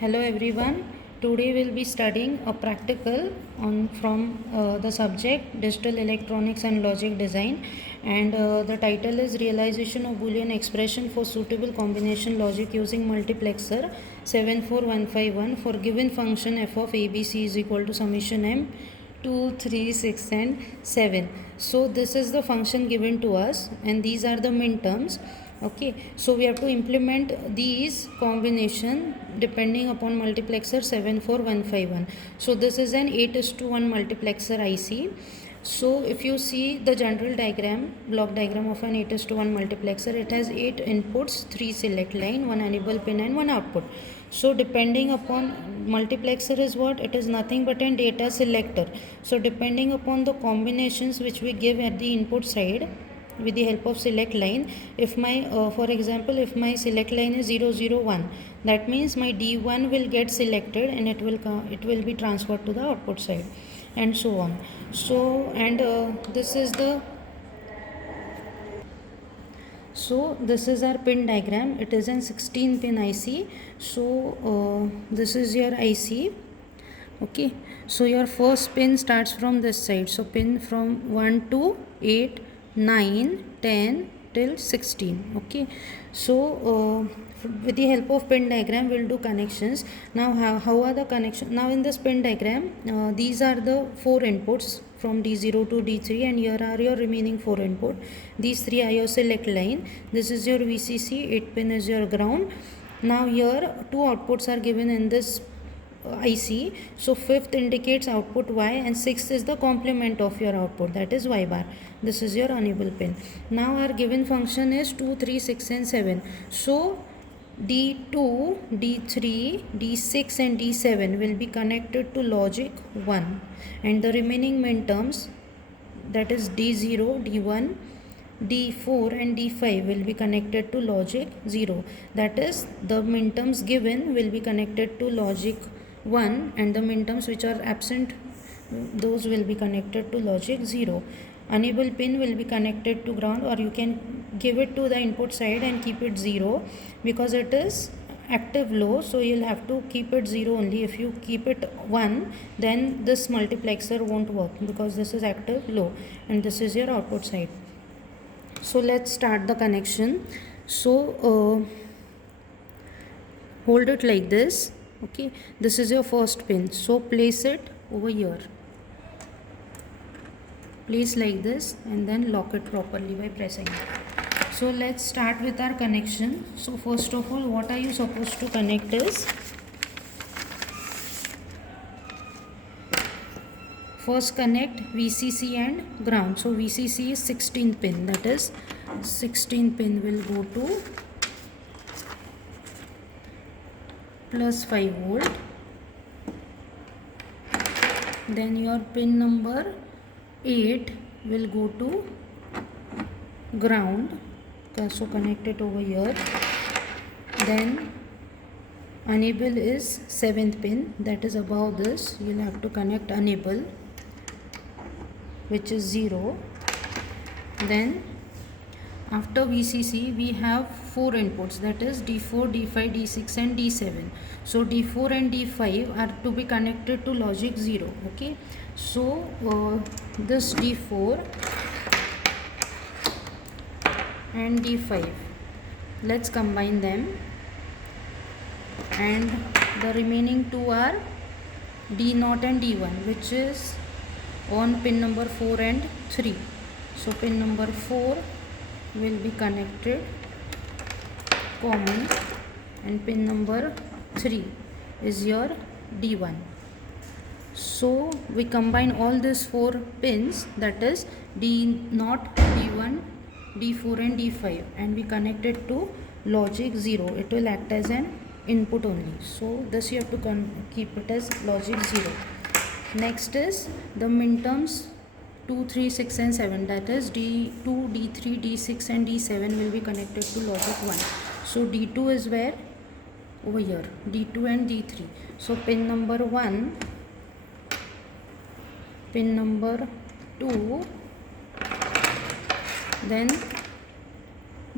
Hello everyone. Today we'll be studying a practical on from the subject Digital Electronics and Logic Design, and the title is Realization of Boolean Expression for Suitable Combination Logic Using Multiplexer 74151 for given function f of abc is equal to summation m 2, 3, 6 and 7. So this is the function given to us and these are the minterms. Okay, so we have to implement these combination depending upon multiplexer 74151. So this is an 8:1 multiplexer IC. So if you see the general diagram, block diagram of an 8:1 multiplexer, it has 8 inputs, 3 select line, 1 enable pin and 1 output. So depending upon multiplexer is what? It is nothing but a data selector. So depending upon the combinations which we give at the input side with the help of select line, if my for example if my select line is 001, that means my D1 will get selected and it will be transferred to the output side and so on. So and this is the so this is our pin diagram. It is an 16 pin IC. So this is your IC. Okay, so your first pin starts from this side. So pin from 1 to 8, 9, 10 till 16. Okay, so with the help of pin diagram we'll do connections. Now how are the connections? Now in this pin diagram these are the 4 inputs from D0 to D3 and here are your remaining 4 input. These 3 are your select line. This is your VCC, 8 pin is your ground. Now here 2 outputs are given in this IC. So 5th indicates output Y and 6th is the complement of your output, that is Y bar. This is your enable pin. Now our given function is 2, 3, 6 and 7. So D2, D3, D6 and D7 will be connected to logic 1 and the remaining minterms, that is D0, D1, D4 and D5 will be connected to logic 0. That is, the minterms given will be connected to logic 1 and the minterms which are absent, those will be connected to logic 0. Enable pin will be connected to ground, or you can give it to the input side and keep it 0 because it is active low, so you'll have to keep it 0 only. If you keep it 1, then this multiplexer won't work because this is active low and this is your output side. So let's start the connection. So hold it like this. Okay, this is your first pin, so place it over here, place like this and then lock it properly by pressing it. So let's start with our connection. So first of all, what are you supposed to connect is, first connect VCC and ground. So VCC is 16 pin, that is 16 pin will go to plus 5 volt. Then your pin number 8 will go to ground, so connect it over here. Then enable is 7th pin, that is above this. You'll have to connect enable, which is 0. Then after VCC we have 4 inputs, that is D4, D5, D6 and D7. So D4 and D5 are to be connected to logic 0. Okay, so this D4 and D5, let's combine them, and the remaining 2 are D0 and D1, which is on pin number 4 and 3. So pin number 4 will be connected common and pin number 3 is your D1. So we combine all these 4 pins, that is D0, D1, D4 and D5, and we connect it to logic 0. It will act as an input only. So this you have to keep it as logic 0. Next is the minterms 2, 3, 6 and 7, that is D2, D3, D6 and D7 will be connected to logic 1. So D2 is where? Over here, D2 and D3. So pin number 1, pin number 2, then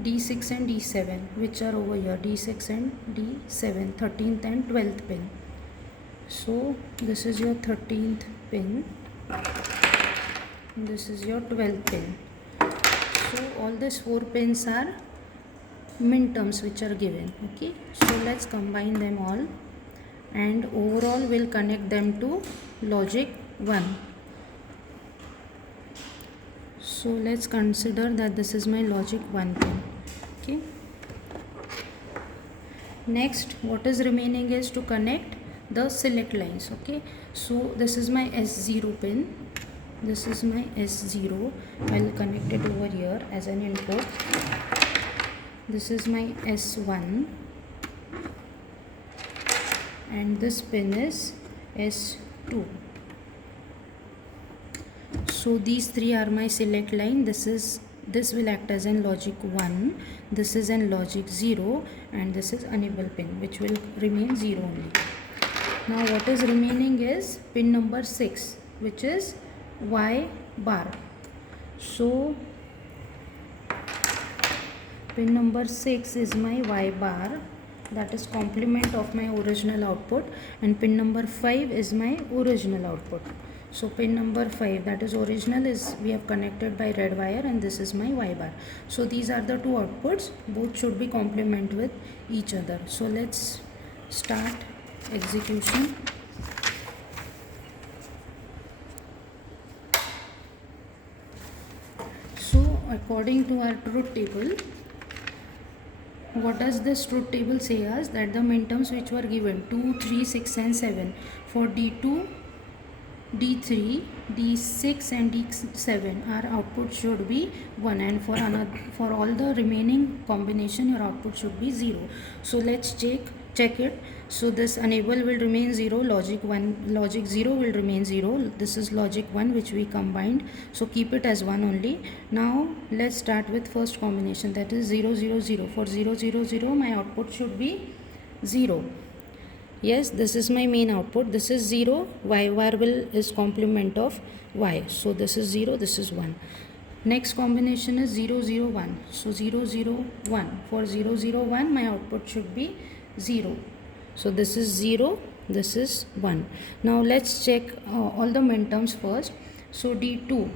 D6 and D7, which are over here, D6 and D7, 13th and 12th pin. So this is your 13th pin, this is your 12th pin. So all these 4 pins are min terms which are given. Okay, so let's combine them all and overall we'll connect them to logic 1. So let's consider that this is my logic 1 pin. Okay, next what is remaining is to connect the select lines. Okay, so this is my S0 pin, this is my S0. I'll connect it over here as an input. This is my S1 and this pin is S2. So these 3 are my select line. This will act as in logic 1, this is in logic 0, and this is enable pin which will remain 0 only. Now what is remaining is pin number 6, which is Y bar. So pin number 6 is my Y bar, that is complement of my original output, and pin number 5 is my original output. So pin number 5, that is original, is we have connected by red wire, and this is my Y bar. So these are the 2 outputs, both should be complement with each other. So let's start execution. So according to our truth table, what does this truth table say us? That the minterms which were given 2, 3, 6 and 7 for D2, D3, D6 and D7, our output should be 1, and for all the remaining combination your output should be 0. So let's check it. So this enable will remain 0, logic 0 will remain 0, this is logic 1 which we combined, so keep it as 1 only. Now let's start with first combination, that is 0 0 0. For 0 0 0 my output should be 0. Yes, this is my main output, this is 0, Y bar is complement of Y, so this is 0, this is 1. Next combination is 0 0 1. So 0 0 1, for 0 0 1 my output should be 0. So this is 0, this is 1. Now let's check all the minterms first. So D2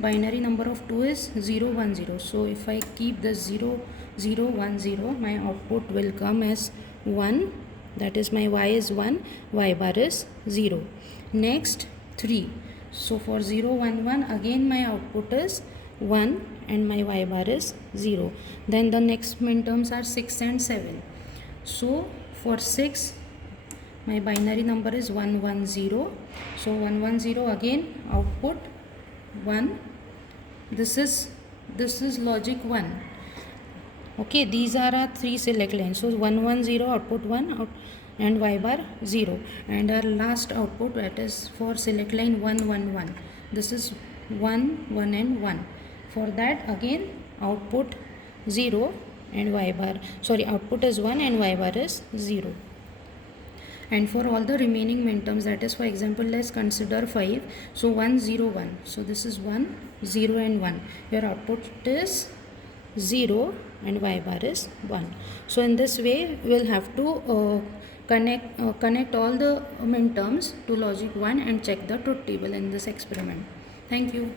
binary number of 2 is 0 1 0. So if I keep this 0 0 1 0, my output will come as 1, that is my Y is 1, Y bar is 0. Next 3. So for 0 1 1, again my output is 1 and my Y bar is 0. Then the next minterms are 6 and 7. So for 6 my binary number is 1 1 0. So 1 1 0, again output 1. This is logic 1. Okay, these are our 3 select lines. So 1 1 0, output 1 and Y bar 0, and our last output, that is for select line 1 1 1. This is 1 1 and 1. For that again output 0 and Y bar, output is 1 and Y bar is 0. And for all the remaining minterms, that is for example let's consider 5. So 1 0 1. So this is 1 0 and 1. Your output is 0 and Y bar is 1. So in this way we will have to connect all the minterms to logic 1 and check the truth table in this experiment. Thank you.